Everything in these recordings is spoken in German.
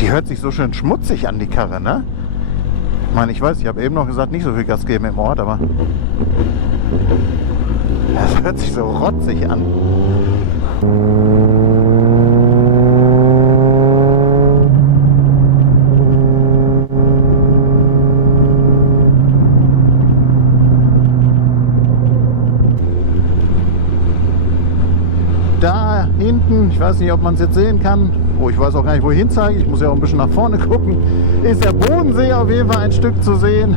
Die hört sich so schön schmutzig an, die Karre, ne? Ich meine, ich weiß, ich habe eben noch gesagt, nicht so viel Gas geben im Ort, aber das hört sich so rotzig an. Da hinten, ich weiß nicht, ob man es jetzt sehen kann, ich weiß auch gar nicht, wo ich hinzeige, ich muss ja auch ein bisschen nach vorne gucken, ist der Bodensee auf jeden Fall ein Stück zu sehen.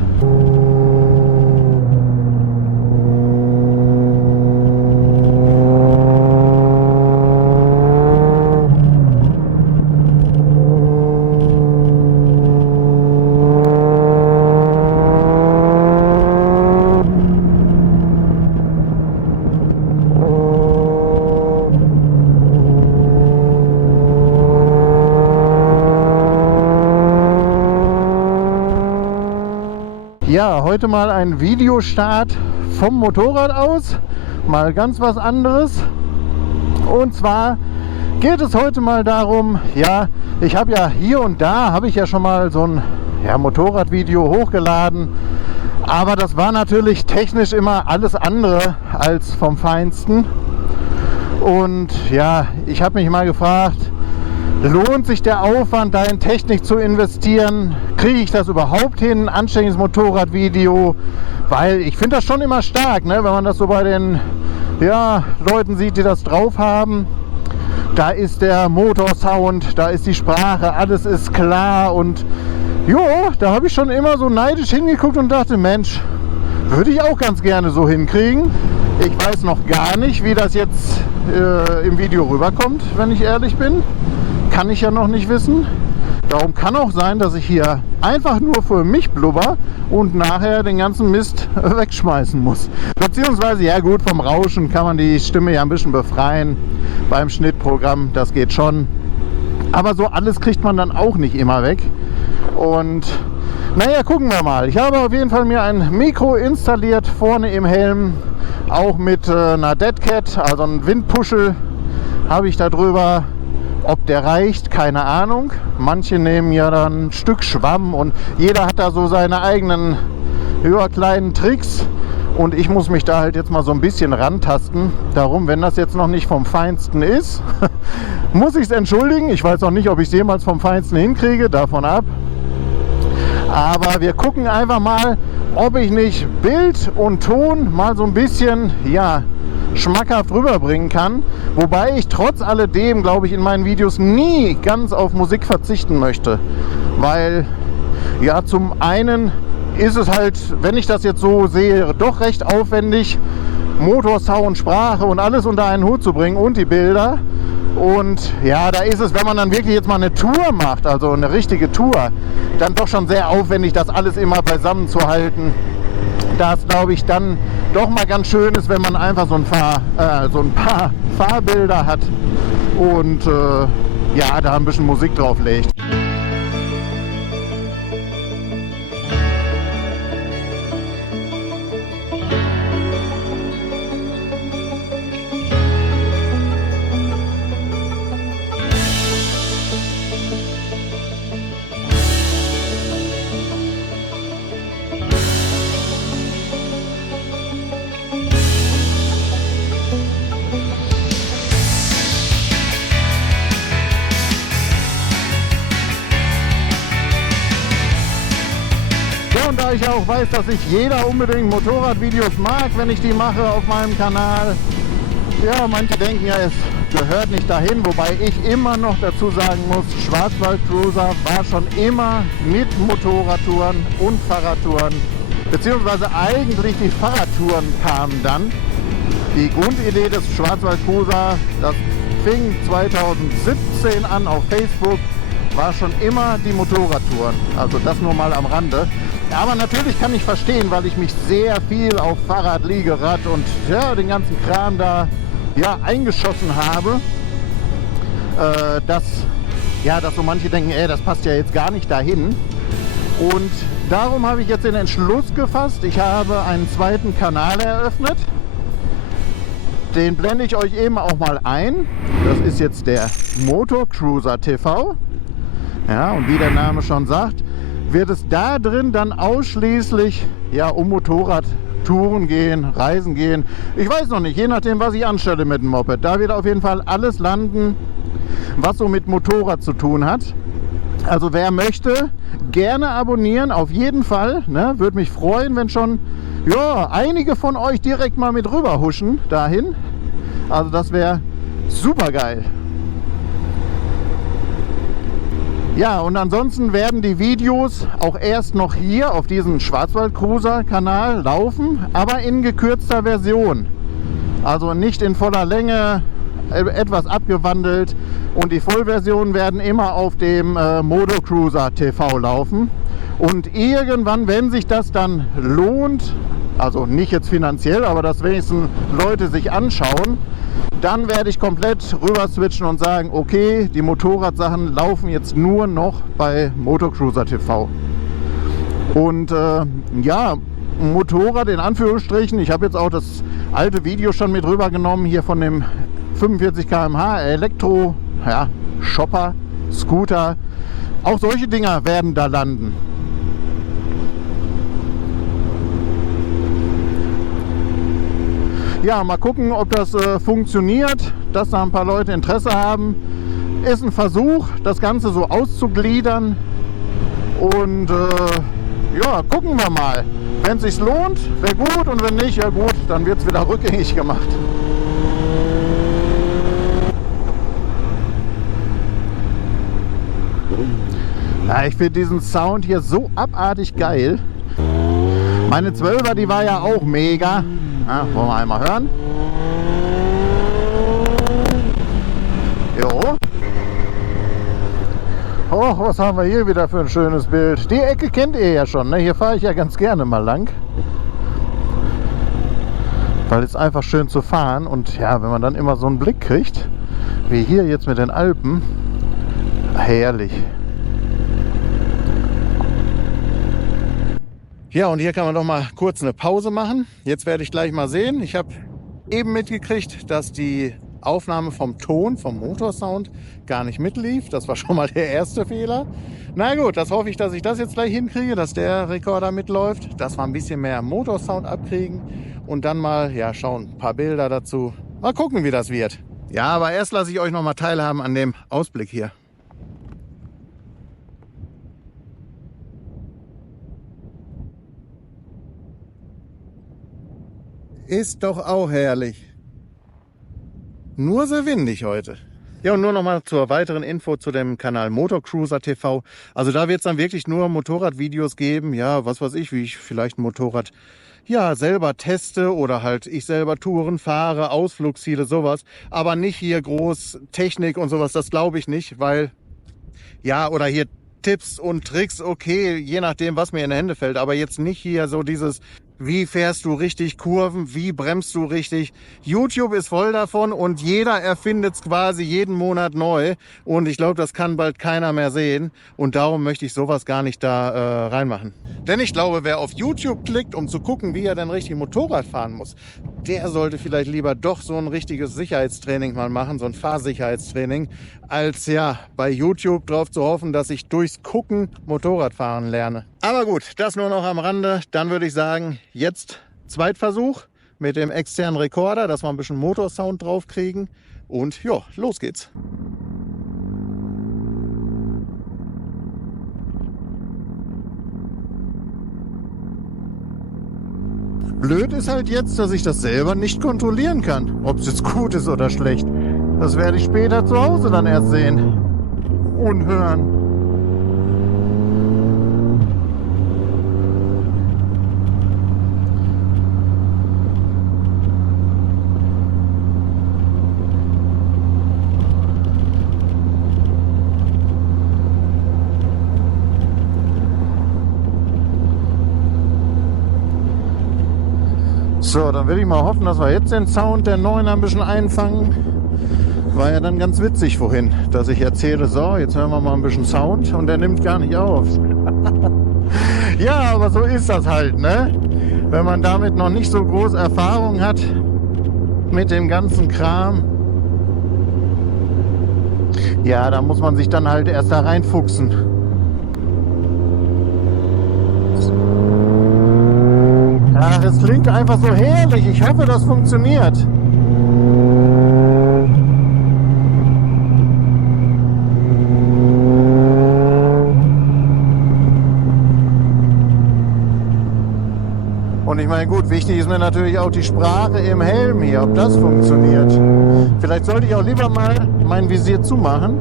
Ja, heute mal ein Videostart vom Motorrad aus, mal ganz was anderes. Und zwar geht es heute mal darum, ja, ich habe ja hier und da, habe ich ja schon mal so ein Motorradvideo hochgeladen, aber das war natürlich technisch immer alles andere als vom Feinsten. Und ja, ich habe mich mal gefragt, lohnt sich der Aufwand, da in Technik zu investieren? Kriege ich das überhaupt hin, ein anständiges Motorradvideo? Weil ich finde das schon immer stark, ne? Wenn man das so bei den Leuten sieht, die das drauf haben. Da ist der Motorsound, da ist die Sprache, alles ist klar. Und da habe ich schon immer so neidisch hingeguckt und dachte, Mensch, würde ich auch ganz gerne so hinkriegen. Ich weiß noch gar nicht, wie das jetzt im Video rüberkommt, wenn ich ehrlich bin. Kann ich ja noch nicht wissen. Darum kann auch sein, dass ich hier einfach nur für mich blubber und nachher den ganzen Mist wegschmeißen muss. Beziehungsweise, ja gut, vom Rauschen kann man die Stimme ja ein bisschen befreien beim Schnittprogramm, das geht schon. Aber so alles kriegt man dann auch nicht immer weg. Und naja, gucken wir mal. Ich habe auf jeden Fall mir ein Mikro installiert vorne im Helm, auch mit einer Deadcat, also ein Windpuschel habe ich da drüber. Ob der reicht, keine Ahnung. Manche nehmen ja dann ein Stück Schwamm und jeder hat da so seine eigenen kleinen Tricks. Und ich muss mich da halt jetzt mal so ein bisschen rantasten. Darum, wenn das jetzt noch nicht vom Feinsten ist, muss ich es entschuldigen. Ich weiß auch nicht, ob ich es jemals vom Feinsten hinkriege, davon ab. Aber wir gucken einfach mal, ob ich nicht Bild und Ton mal so ein bisschen, schmackhaft rüberbringen kann, wobei ich trotz alledem, glaube ich, in meinen Videos nie ganz auf Musik verzichten möchte, weil zum einen ist es halt, wenn ich das jetzt so sehe, doch recht aufwendig, Motorsound, Sprache und alles unter einen Hut zu bringen und die Bilder. Und da ist es, wenn man dann wirklich jetzt mal eine Tour macht, also eine richtige Tour, dann doch schon sehr aufwendig, das alles immer beisammen zu halten. Da es, glaube ich, dann doch mal ganz schön ist, wenn man einfach so ein paar Fahrbilder hat und da ein bisschen Musik drauf legt. Und da ich auch weiß, dass sich jeder unbedingt Motorradvideos mag, wenn ich die mache auf meinem Kanal. Ja, manche denken ja, es gehört nicht dahin, wobei ich immer noch dazu sagen muss, Schwarzwald-Cruiser war schon immer mit Motorradtouren und Fahrradtouren, beziehungsweise eigentlich die Fahrradtouren kamen dann. Die Grundidee des Schwarzwald-Cruiser, das fing 2017 an auf Facebook, war schon immer die Motorradtouren. Also das nur mal am Rande. Aber natürlich kann ich verstehen, weil ich mich sehr viel auf Fahrrad, Liegerad und den ganzen Kram da eingeschossen habe, dass so manche denken, das passt ja jetzt gar nicht dahin. Und darum habe ich jetzt den Entschluss gefasst, ich habe einen zweiten Kanal eröffnet. Den blende ich euch eben auch mal ein. Das ist jetzt der Motor Cruiser TV. Ja, und wie der Name schon sagt, wird es da drin dann ausschließlich ja, um Motorradtouren gehen, Reisen gehen. Ich weiß noch nicht, je nachdem, was ich anstelle mit dem Moped. Da wird auf jeden Fall alles landen, was so mit Motorrad zu tun hat. Also wer möchte, gerne abonnieren, auf jeden Fall. Ne? Würde mich freuen, wenn schon ja, einige von euch direkt mal mit rüber huschen dahin. Also das wäre super geil. Ja, und ansonsten werden die Videos auch erst noch hier auf diesem Schwarzwald-Cruiser-Kanal laufen, aber in gekürzter Version. Also nicht in voller Länge, etwas abgewandelt. Und die Vollversionen werden immer auf dem Motocruiser TV laufen. Und irgendwann, wenn sich das dann lohnt, also nicht jetzt finanziell, aber dass wenigstens Leute sich anschauen, dann werde ich komplett rüber switchen und sagen, okay, die Motorradsachen laufen jetzt nur noch bei Motocruiser TV. Und ja, Motorrad in Anführungsstrichen, ich habe jetzt auch das alte Video schon mit rübergenommen, hier von dem 45 km/h Elektro, ja, Shopper, Scooter. Auch solche Dinger werden da landen. Ja, mal gucken, ob das funktioniert, dass da ein paar Leute Interesse haben. Ist ein Versuch, das Ganze so auszugliedern. Und ja, gucken wir mal. Wenn es sich lohnt, wäre gut. Und wenn nicht, ja gut, dann wird es wieder rückgängig gemacht. Ja, ich finde diesen Sound hier so abartig geil. Meine 12er, die war ja auch mega. Ja, wollen wir einmal hören? Jo. Oh, was haben wir hier wieder für ein schönes Bild. Die Ecke kennt ihr ja schon, ne? Hier fahre ich ja ganz gerne mal lang. Weil es einfach schön zu fahren. Und ja, wenn man dann immer so einen Blick kriegt, wie hier jetzt mit den Alpen, herrlich. Ja, und hier kann man doch mal kurz eine Pause machen. Jetzt werde ich gleich mal sehen. Ich habe eben mitgekriegt, dass die Aufnahme vom Ton, vom Motorsound gar nicht mitlief. Das war schon mal der erste Fehler. Na gut, das hoffe ich, dass ich das jetzt gleich hinkriege, dass der Rekorder mitläuft, dass wir ein bisschen mehr Motorsound abkriegen und dann mal, ja, schauen, ein paar Bilder dazu. Mal gucken, wie das wird. Ja, aber erst lasse ich euch noch mal teilhaben an dem Ausblick hier. Ist doch auch herrlich. Nur sehr windig heute. Ja, und nur noch mal zur weiteren Info zu dem Kanal Motocruiser TV. Also da wird es dann wirklich nur Motorradvideos geben. Ja, was weiß ich, wie ich vielleicht ein Motorrad ja selber teste oder halt ich selber Touren fahre, Ausflugsziele, sowas. Aber nicht hier groß Technik und sowas, das glaube ich nicht, weil ja, oder hier Tipps und Tricks, okay, je nachdem, was mir in die Hände fällt. Aber jetzt nicht hier so dieses, wie fährst du richtig Kurven, wie bremst du richtig. YouTube ist voll davon und jeder erfindet es quasi jeden Monat neu. Und ich glaube, das kann bald keiner mehr sehen. Und darum möchte ich sowas gar nicht da reinmachen. Denn ich glaube, wer auf YouTube klickt, um zu gucken, wie er denn richtig Motorrad fahren muss, der sollte vielleicht lieber doch so ein richtiges Sicherheitstraining mal machen, so ein Fahrsicherheitstraining, als ja bei YouTube drauf zu hoffen, dass ich durchs Gucken Motorradfahren lerne. Aber gut, das nur noch am Rande. Dann würde ich sagen, jetzt Zweitversuch mit dem externen Rekorder, dass wir ein bisschen Motorsound drauf kriegen. Und ja, los geht's. Blöd ist halt jetzt, dass ich das selber nicht kontrollieren kann, ob es jetzt gut ist oder schlecht. Das werde ich später zu Hause dann erst sehen und hören. So, dann will ich mal hoffen, dass wir jetzt den Sound der 9er ein bisschen einfangen. War ja dann ganz witzig vorhin, dass ich erzähle, so, jetzt hören wir mal ein bisschen Sound und der nimmt gar nicht auf. Ja, aber so ist das halt, ne? Wenn man damit noch nicht so groß Erfahrung hat mit dem ganzen Kram. Ja, da muss man sich dann halt erst da reinfuchsen. Ach, es klingt einfach so herrlich. Ich hoffe, das funktioniert. Und ich meine, gut, wichtig ist mir natürlich auch die Sprache im Helm hier, ob das funktioniert. Vielleicht sollte ich auch lieber mal mein Visier zumachen,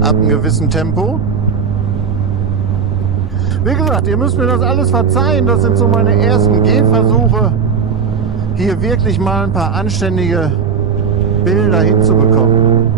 ab einem gewissen Tempo. Wie gesagt, ihr müsst mir das alles verzeihen, das sind so meine ersten Gehversuche, hier wirklich mal ein paar anständige Bilder hinzubekommen.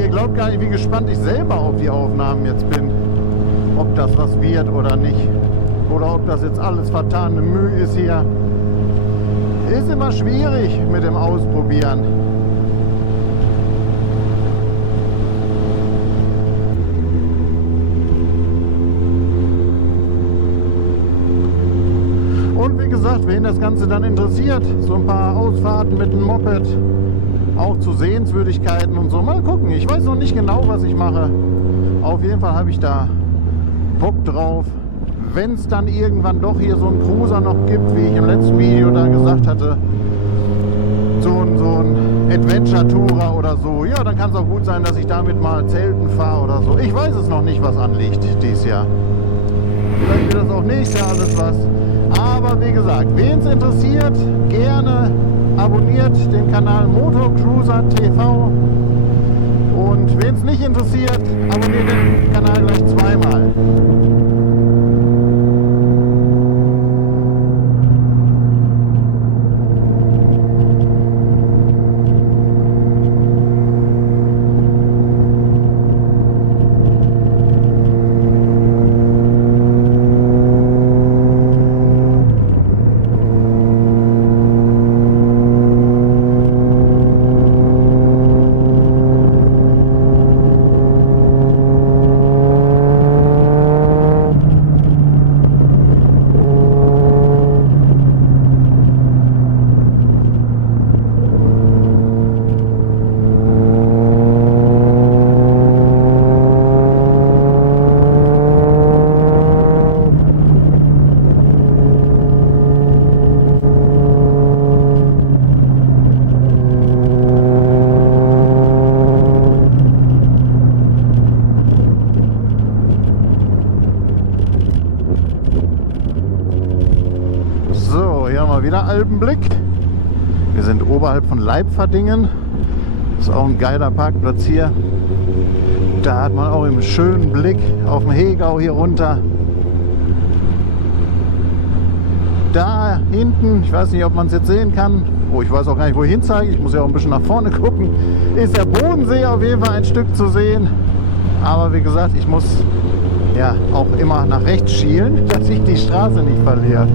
Ihr glaubt gar nicht, wie gespannt ich selber auf die Aufnahmen jetzt bin. Ob das was wird oder nicht. Oder ob das jetzt alles vertane Mühe ist hier. Ist immer schwierig mit dem Ausprobieren. Und wie gesagt, wen das Ganze dann interessiert, so ein paar Ausfahrten mit dem Moped, auch zu Sehenswürdigkeiten und so. Mal gucken, ich weiß noch nicht genau, was ich mache. Auf jeden Fall habe ich da Bock drauf. Wenn es dann irgendwann doch hier so einen Cruiser noch gibt, wie ich im letzten Video da gesagt hatte, so ein Adventure-Tourer oder so, ja, dann kann es auch gut sein, dass ich damit mal Zelten fahre oder so. Ich weiß es noch nicht, was anliegt dieses Jahr. Vielleicht wird das auch nächstes Jahr alles was. Aber wie gesagt, wen es interessiert, gerne abonniert den Kanal Motocruiser TV. Und wen es nicht interessiert, abonniert den Kanal gleich zweimal. Hier haben wir wieder Alpenblick. Wir sind oberhalb von Leipferdingen. Das ist auch ein geiler Parkplatz hier. Da hat man auch einen schönen Blick auf den Hegau hier runter. Da hinten, ich weiß nicht, ob man es jetzt sehen kann, ich weiß auch gar nicht, wo ich hin zeige, ich muss ja auch ein bisschen nach vorne gucken, ist der Bodensee auf jeden Fall ein Stück zu sehen. Aber wie gesagt, ich muss ja auch immer nach rechts schielen, dass ich die Straße nicht verliere.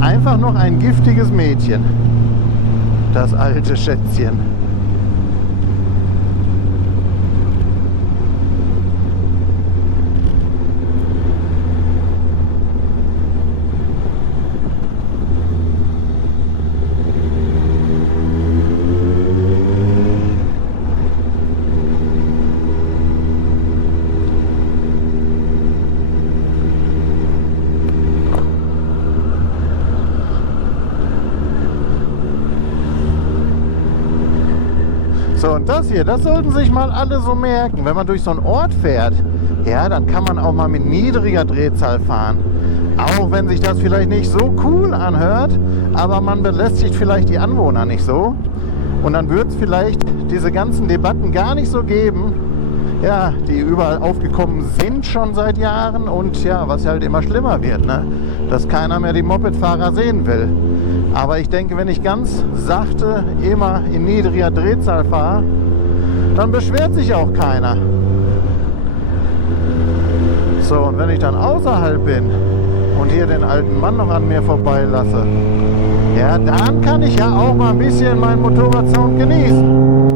Einfach noch ein giftiges Mädchen, das alte Schätzchen. So, und das hier, das sollten sich mal alle so merken. Wenn man durch so einen Ort fährt, ja, dann kann man auch mal mit niedriger Drehzahl fahren. Auch wenn sich das vielleicht nicht so cool anhört, aber man belästigt vielleicht die Anwohner nicht so. Und dann wird es vielleicht diese ganzen Debatten gar nicht so geben, ja, die überall aufgekommen sind schon seit Jahren und ja, was halt immer schlimmer wird, ne? Dass keiner mehr die Mopedfahrer sehen will. Aber ich denke, wenn ich ganz sachte immer in niedriger Drehzahl fahre, dann beschwert sich auch keiner. So, und wenn ich dann außerhalb bin und hier den alten Mann noch an mir vorbeilasse, ja, dann kann ich ja auch mal ein bisschen meinen Motorradsound genießen.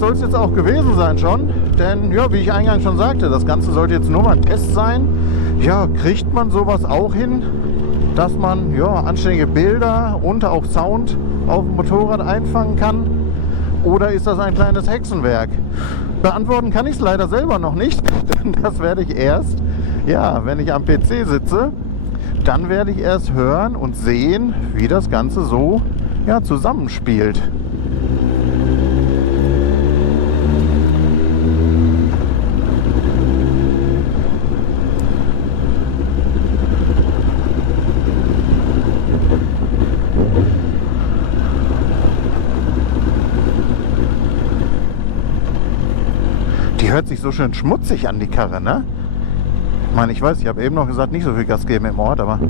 das soll es jetzt auch gewesen sein schon. Denn, ja, wie ich eingangs schon sagte, das Ganze sollte jetzt nur mal ein Test sein. Ja, kriegt man sowas auch hin, dass man, ja, anständige Bilder und auch Sound auf dem Motorrad einfangen kann? Oder ist das ein kleines Hexenwerk? Beantworten kann ich es leider selber noch nicht, denn das werde ich erst, ja, wenn ich am PC sitze, dann werde ich erst hören und sehen, wie das Ganze so, ja, zusammenspielt. Die hört sich so schön schmutzig an, die Karre, ne? Ich meine, ich weiß, ich habe eben noch gesagt, nicht so viel Gas geben im Ort, aber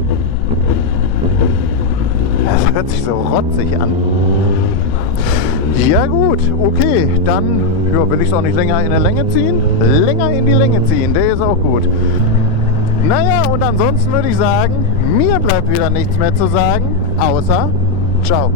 das hört sich so rotzig an. Ja gut, okay, dann, ja, will ich es auch nicht länger in der Länge ziehen. Länger in die Länge ziehen, der ist auch gut. Naja, und ansonsten würde ich sagen, mir bleibt wieder nichts mehr zu sagen, außer ciao.